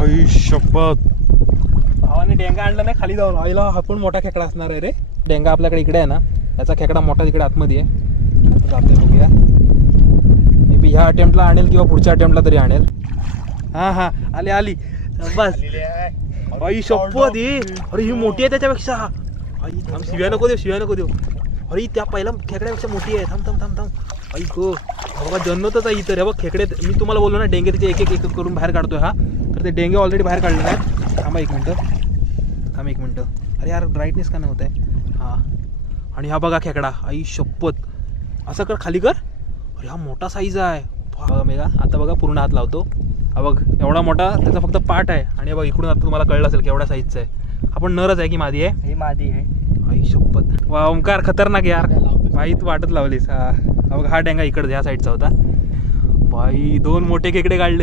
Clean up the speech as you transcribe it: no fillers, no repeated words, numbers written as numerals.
आई शपथ. भावाने डेंगा आणला नाही खाली जाऊन. आईला हा पण मोठा खेकडा असणार आहे रे. डेंगा आपल्याकडे इकडे आहे ना, त्याचा खेकडा मोठा तिकडे आतमध्ये आहे. जाते बघूया, मे बी ह्या अटेम्प्टला आणेल किंवा पुढच्या अटेम्प्टला तरी आणेल. हा हा आली आली बस. आई शपथ ही, अरे ही मोठी आहे त्याच्यापेक्षा. आई थांब, शिव्या नको देऊ, शिव्या नको देऊ. अरे त्या पहिला खेकड्यापेक्षा मोठी आहे. थांब थांब थांब थांब. आई गो बाबा जन्नतच आहे इतर. बघ खेकडे, मी तुम्हाला बोललो ना डेंगे त्याचे एक एक करून बाहेर काढतोय हा. तर ते डेंगे ऑलरेडी बाहेर काढले आहेत. थांबा एक मिनटं, थांब एक मिनटं. अरे यार ब्राईटनेस का नव्हतं आहे. हां, आणि हा बघा खेकडा. आई शपथ, असं कर, खाली कर. अरे हा मोठा साईज आहे बघा मेघा. आता बघा पूर्ण हात लावतो. हा बघ एवढा मोठा, त्याचा फक्त पाठ आहे. आणि बघ इकडून आता तुम्हाला कळलं असेल केवढ्या साईजचा आहे. आपण नरच आहे की मादी आहे? ही मादी आहे. आई शपथ, वा ओंकार खतरनाक यार. बाई तू वाटत लावलीस. हा बघ हा डेंगा इकडे ह्या साईडचा होता. बाई दोन मोठे खेकडे काढले.